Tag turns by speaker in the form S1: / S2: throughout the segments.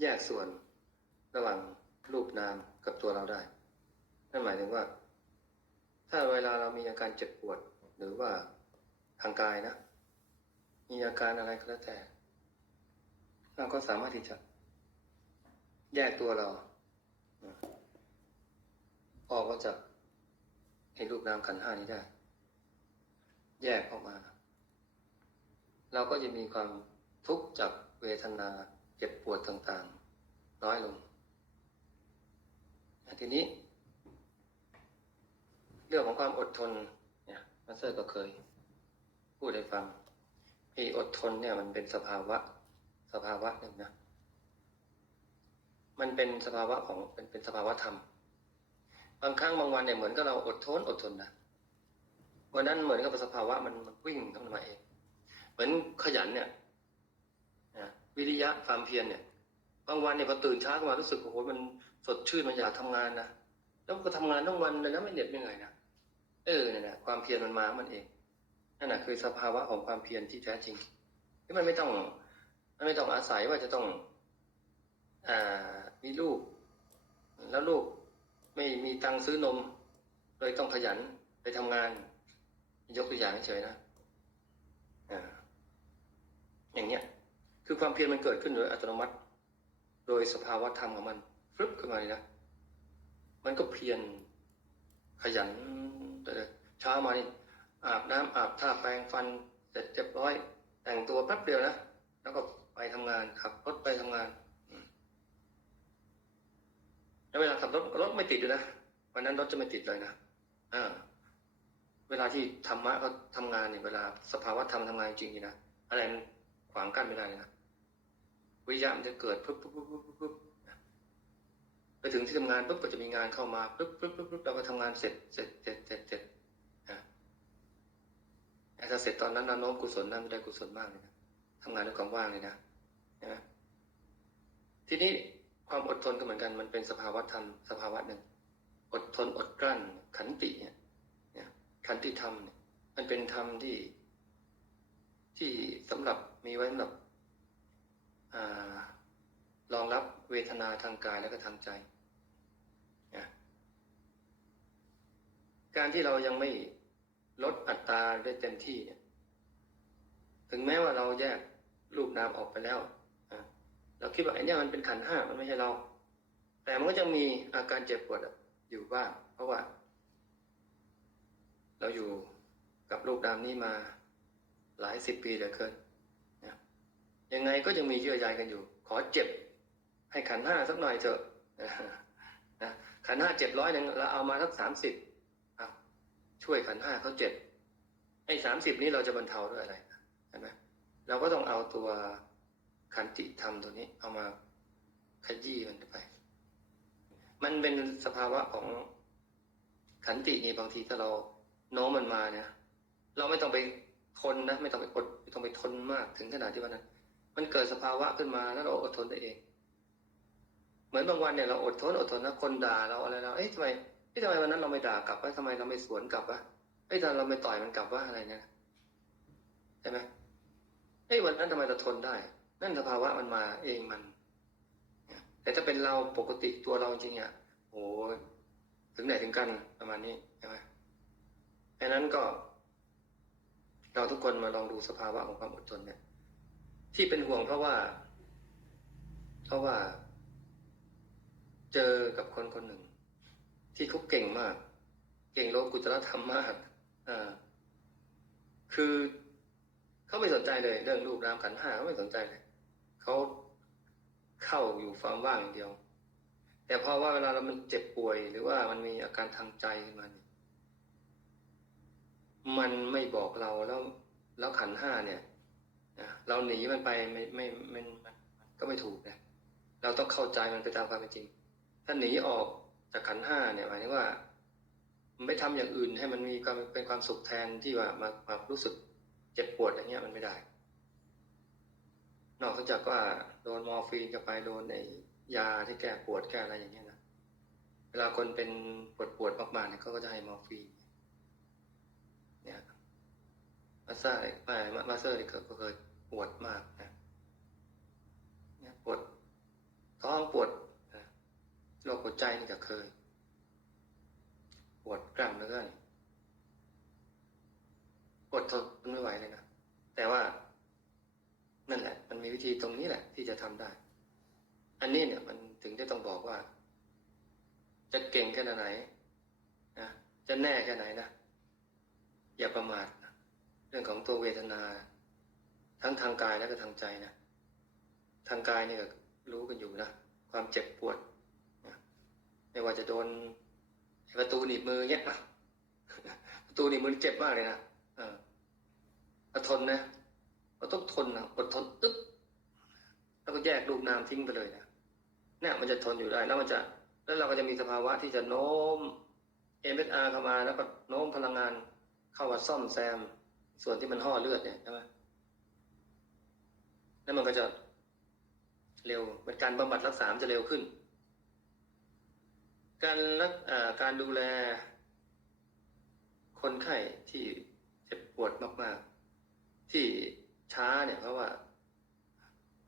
S1: แยกส่วนระหว่างรูปนามกับตัวเราได้ นั่นหมายถึงว่า ถ้าเวลาเรามีอาการเจ็บปวด หรือว่าทางกายนะ มีอาการอะไรก็แล้วแต่ เราก็สามารถที่จะ แยกตัวเรา ออกมาจากไอ้รูปนามขันห้านี้ได้ แยกออกมา เราก็จะมีความทุกข์จากเวทนา เจ็บปวดต่างๆ น้อยลง ทีนี้ เรื่องของความอดทนเนี่ยมาสเตอร์ก็เคย พูดให้ฟังไอ้อดทนเนี่ยมันเป็นสภาวะ สภาวะหนึ่งนะ มันเป็นสภาวะของเป็นเป็นสภาวะธรรม บางครั้งบางวันเนี่ยเหมือนกับเราอดทนอดทนนะวันนั้นเหมือนกับสภาวะมันมันวิ่งเข้ามาเอง เหมือนขยันเนี่ย วิริยะความเพียรเนี่ยบางวันเนี่ยพอตื่นเช้าขึ้นมารู้สึกโอ้โหมันสดชื่นมันอยากทำงานนะแล้วก็ทำงานทั้งวันเลยนะไม่เหน็ดไม่เหนื่อยนะเออเนี่ยนะความเพียรมันมามันเองนั่นแหะคือสภาวะของความเพียรที่แท้จริงที่มันไม่ต้องมันไม่ต้องอาศัยว่าจะต้องอ่ามีลูก แล้วลูกไม่มีตังค์ซื้อนมเลยต้องขยันไปทำงาน ยกตัวอย่างเฉยนะอ่าอย่างเนี้ย คือความเพียรมันเกิดขึ้นโดยอัตโนมัติ โดยสภาวะธรรมของมันฟึบขึ้นมาเลยนะ มันก็เพียรขยันแต่เช้ามานี่อาบน้ำอาบท่าแปรงฟันเสร็จเรียบร้อย แต่งตัวแป๊บเดียวนะ แล้วก็ไปทำงานขับรถไปทำงานแล้วเวลาขับรถรถไม่ติดเลยนะวันนั้นรถจะไม่ติดเลยนะอ่าเวลาที่ธรรมะเขาทำงานเนี่ยเวลาสภาวะธรรมทำงานจริงๆนะอะไรขวางกั้นไม่ได้เลยนะ วิริยะมันจะเกิดปุ๊บปุ๊บปุ๊บปุ๊บปุ๊บไปถึงที่ทำงานปุ๊บก็จะมีงานเข้ามาปุ๊บปุ๊บปุ๊บปุ๊บเราก็ทำงานเสร็จเสร็จเสร็จเสร็จเสร็จอ่าถ้าเสร็จตอนนั้นนะโน้มกุศลนั่นไม่ได้กุศลมากเลยนะทำงานด้วยความว่างเลยนะนะทีนี้ความอดทนก็เหมือนกันมันเป็นสภาวะธรรมสภาวะหนึ่ง อดทนอดกลั้น ขันติเนี่ยขันติธรรมเนี่ย มันเป็นธรรมที่ที่สำหรับมีไว้สำหรับ รองรับเวทนาทางกายและก็ทางใจนะการที่เรายังไม่ลดอัตราได้เต็มที่เนี่ย ถึงแม้ว่าเราแยกรูปนามออกไปแล้วอะเราคิดว่าไอ้นี่มันเป็นขันห้ามันไม่ใช่เรา แต่มันก็ยังมีอาการเจ็บปวดอยู่บ้างเพราะว่า เราอยู่กับรูปนามนี้มาหลายสิบปีเหลือเกิน ยังไงก็ยังมีเยื่อใยกันอยู่ ขอเจ็บ ให้ขันห้าสักหน่อยเถอะนะขันห้าเจ็บร้อยหนึ่งเราเอามาสักสามสิบช่วยขันห้าเขาเจ็บไอ้สามสิบนี้เราจะบรรเทาด้วยอะไรเห็นไหมเราก็ต้องเอาตัวขันติธรรมตัวนี้ เอามาขยี้มันไป มันเป็นสภาวะของขันตินี่บางทีถ้าเราโน้มมันมาเนี่ย เราไม่ต้องไปทนนะ ไม่ต้องไปอดไม่ต้องไปทนมากถึงขนาดที่ว่านั้น มันเกิดสภาวะขึ้นมาแล้วเราอดทนได้เอง เหมือนบางวันเนี่ยเราอดทนอดทนนะคนด่าเราอะไรเราเอ๊ะทำไมเอ๊ะทำไมวันนั้นเราไม่ด่ากลับวะทำไมเราไม่สวนกลับวะเอ๊ะทำไมเราไม่ต่อยมันกลับวะอะไรเนี่ยใช่ไหมเอ๊ะวันนั้นทำไมเราทนได้ นั่นสภาวะมันมาเองมันแต่ถ้าเป็นเราปกติตัวเราจริงอะโอ้ถึงไหนถึงกันประมาณนี้ใช่ไหมดังนั้นก็ เราทุกคนมาลองดูสภาวะของความอดทนเนี่ย ที่เป็นห่วงเพราะว่า เพราะว่า เจอกับคนคนหนึ่ง ที่เขาเก่งมาก เก่งโลกุตรธรรมมากอ่าคือเขาไม่สนใจเลย เรื่องรูปนามขันห้าเขาไม่สนใจเลยเขาเข้าอยู่ความว่างอย่างเดียว แต่พอว่าเวลาเรามันเจ็บป่วย หรือว่ามันมีอาการทางใจมาเนี่ยมันไม่บอกเราแล้ว แล้วขันห้าเนี่ย เราหนีมันไปไม่ไม่ไม่มันก็ไม่ถูกนะเราต้องเข้าใจมันไปตามความเป็นจริง ถ้าหนีออกจากขันห้าเนี่ยหมายถึงว่าไม่ทำอย่างอื่นให้มันมีความเป็นความสุขแทนที่ว่ามามารู้สึกเจ็บปวดอย่างเงี้ยมันไม่ได้ นอกจากว่าโดนมอร์ฟีนกับไปโดนไอ้ยาที่แก้ปวดแก้อะไรอย่างเงี้ยนะเวลาคนเป็นปวดปวดมากๆเนี่ยเขาก็จะให้มอร์ฟีนเนี่ยมาซ่าไม่มาเซอร์เนี่ยก็เคย ปวดมากนะเนี่ยปวดท้องปวดนะโรคหัวใจนี่ก็เคย ปวดกล้ามเนื้อปวดทนไม่ไหวเลยนะแต่ว่า นั่นแหละ มันมีวิธีตรงนี้แหละ ที่จะทำได้ อันนี้เนี่ย มันถึงได้ต้องบอกว่า จะเก่งแค่ไหนนะจะแน่แค่ไหนนะอย่าประมาทนะเรื่องของตัวเวทนา ทั้งทางกายและก็ทางใจนะ ทางกายเนี่ยรู้กันอยู่นะ ความเจ็บปวดนะไม่ว่าจะโดนประตูหนีบมือเนี้ยประตูหนีบมือเจ็บมากเลยนะเออทนนะเราต้องทนนะอดทนตึ๊บแล้วก็แยกรูปนามทิ้งไปเลยนะเนี่ยมันจะทนอยู่ได้แล้วมันจะแล้วเราก็จะมีสภาวะที่จะโน้ม MSR เข้ามาแล้วก็โน้มพลังงานเข้ามาซ่อมแซม ส่วนที่มันห่อเลือดเนี่ยใช่ไหม แล้วมันก็จะเร็วเป็นการบำบัดรักษามจะเร็วขึ้น การรักการดูแล คนไข้ที่เจ็บปวดมากๆ ที่ช้าเนี่ยเพราะว่า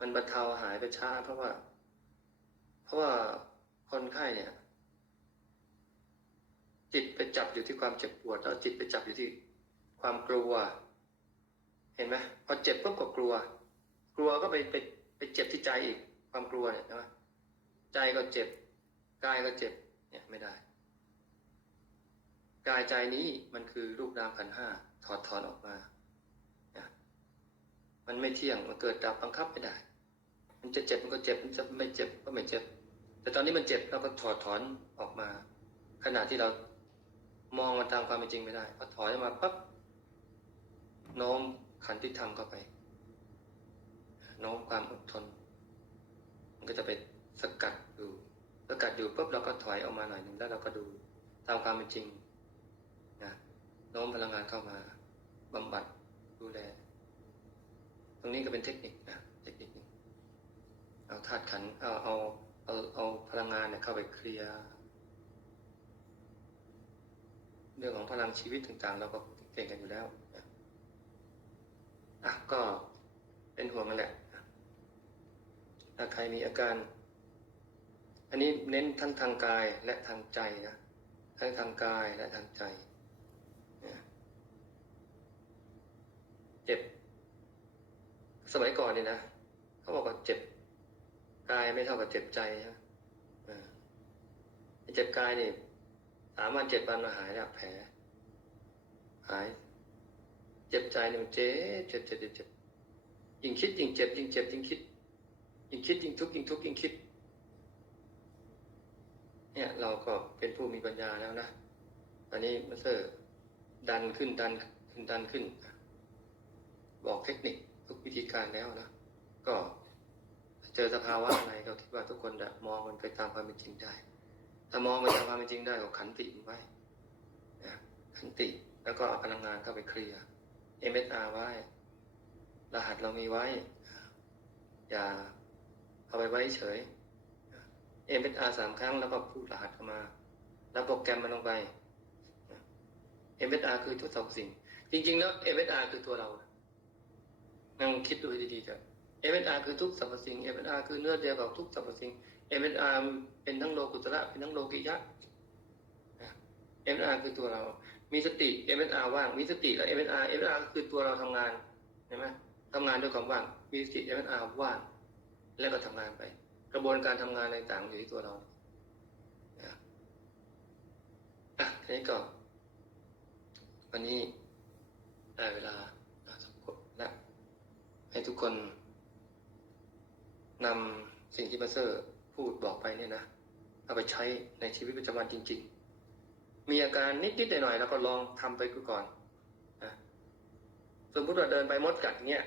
S1: มันบรรเทาหายไปช้า เพราะว่า เพราะว่าคนไข้เนี่ย จิตไปจับอยู่ที่ความเจ็บปวด แล้วจิตไปจับอยู่ที่ความกลัว เห็นไหมพอเจ็บปุ๊บก็กลัว ลัวก็ไปไปไปเจ็บที่ใจอีกความกลัวเนี่ยใช่ไหมใจก็เจ็บกายก็เจ็บเนี่ยไม่ได้กายใจนี้มันคือรูปนามขันห้าถอดถอนออกมานะมันไม่เที่ยงมันเกิดดับบังคับไม่ได้ มันจะเจ็บมันก็เจ็บมันจะไม่เจ็บก็ไม่เจ็บ แต่ตอนนี้มันเจ็บเราก็ถอดถอนออกมา ขณะที่เรามองมันตามความเป็นจริงไม่ได้พอถอยออกมาปั๊บโน้มขันธ์ที่ทำเข้าไป โน้มความอดทน มันก็จะไปสกัดอยู่สกัดอยู่ปุ๊บเราก็ถอยออกมาหน่อยหนึ่งแล้วเราก็ดูตามความเป็นจริงนะโน้มพลังงานเข้ามาบำบัดดูแล ตรงนี้ก็เป็นเทคนิคนะเทคนิคนเอาธาตุขันเอาเอาเอาเอาพลังงานเนี่ยเข้าไปเคลียร์เรื่องของพลังชีวิตต่างๆ เราก็เก่งกันอยู่แล้วอะก็เป็นห่วงกันแหละ ถ้าใครมีอาการ อันนี้เน้นทั้งทางกายและทางใจนะ ทั้งทางกายและทางใจ เจ็บ สมัยก่อนนี่นะ เขาบอกว่าเจ็บกายไม่เท่ากับเจ็บใจนะเจ็บกายนี่สามวันเจ็ดวันมาหายแล้วแผล หาย เจ็บใจนี่มันเจ็บเจ็บเจ็บเจ็บเจ็บยิ่งคิดยิ่งเจ็บยิ่งเจ็บยิ่งคิด ยิ่งคิดยิ่งทุกข์ยิ่งทุกข์ยิ่งคิด เนี่ย เราก็เป็นผู้มีปัญญาแล้วนะตอนนี้มาสเตอร์ดันขึ้นดันขึ้นดันขึ้น บอกเทคนิคทุกวิธีการแล้วนะก็เจอสภาวะอะไรก็คิดว่าทุกคนจะมองมันไปตามความเป็นจริงได้ ถ้ามองไปตามความเป็นจริงได้ก็ขันติมไว้ขันติ แล้วก็เอาพลังงานเข้าไปเคลียร์ MSR ไว้ รหัสเรามีไว้ อย่า เอาไปไว้เฉย MSR สามครั้งแล้วก็พูดรหัสเข้ามาแล้วโปรแกรมมันลงไป MSR คือทุกสรรพสิ่ง จริงๆแล้ว MSR คือตัวเรานั่งคิดดูให้ดีๆกัน MSR คือทุกสรรพสิ่ง MSR คือเนื้อเดียวกับทุกสรรพสิ่ง MSR เป็นทั้งโลกุตระเป็นทั้งโลกิยะ MSR คือตัวเรา มีสติ MSR ว่าง มีสติแล้ว MSR MSR คือตัวเราทำงานเห็นไหมทำงานด้วยความว่าง มีสติ MSR ว่าง แล้วก็ทำงานไป กระบวนการทำงานในต่างอยู่ที่ตัวเรานะอะทีนี้ก็ วันนี้ได้เวลาสมควรและให้ทุกคนนำสิ่งที่มาเซอร์พูดบอกไปเนี่ยนะเอาไปใช้ในชีวิตประจำวันจริง ๆ มีอาการนิดๆหน่อยๆแล้วก็ลองทำไปก่อนนะสมมติว่าเดินไปมดกัดเงี้ย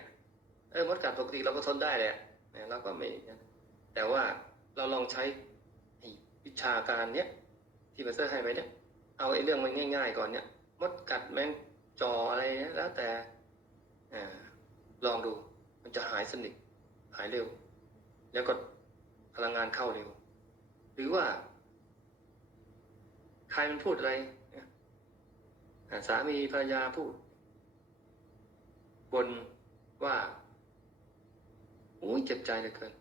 S1: เออมดกัดปกติเราก็ทนได้แหละ นะเราก็ไม่แต่ว่าเราลองใช้วิชาการเนี้ยที่มาสเตอร์ให้ไปเนี่ยเอาไอ้เรื่องมันง่าย ๆ ก่อนเนี่ยมดกัดแมงจออะไรเนี่ยแล้วแต่อลองดู มันจะหายสนิทหายเร็ว แล้วก็พลังงานเข้าเร็ว หรือว่า ใครมันพูดอะไรสามีภรรยาพูดบนว่า โอ้ยเจ็บใจเหลือเกิน